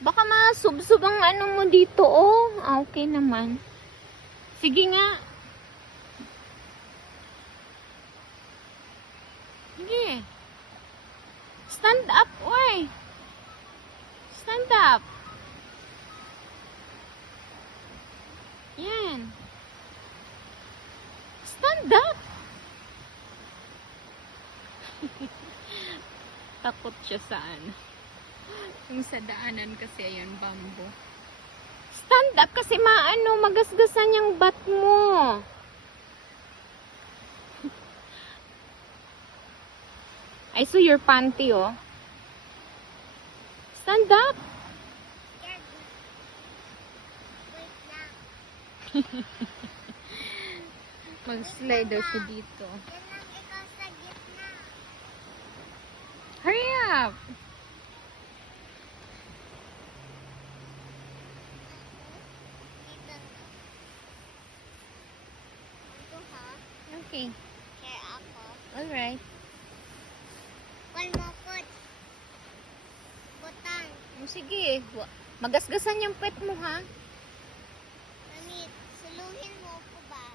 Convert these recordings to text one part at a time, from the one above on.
Baka masubsob ang ano mo dito, oh. Ah, okay naman. Sige nga. Sige. Stand up, oy. Stand up. Yan. Stand up. Takot siya sa ano. Yung sa daanan kasi ayun, bamboo. Stand up kasi maano, magasgasan yung bat mo. I saw your panty, oh. Stand up. Wait lang. Mag-slide daw siya dito. Yan lang ikaw sa gitna. Hurry up. Dito na. Ito ha? Okay. Kaya ako. Alright. Palmokot. Butang. Sige. Magasgasan yung pet mo, ha? Mami, suluhin mo ako ba?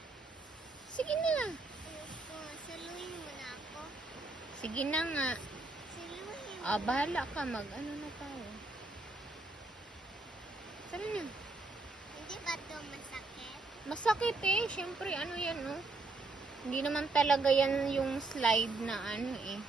Sige na. Ayoko. Suluhin mo na ako. Sige na nga. Suluhin mo. Ah, bahala ka. Mag-ano na tayo. Tara na. Hindi ba ito masakit? Masakit eh. Siyempre, ano yan, no? Hindi naman talaga yan yung slide na ano eh.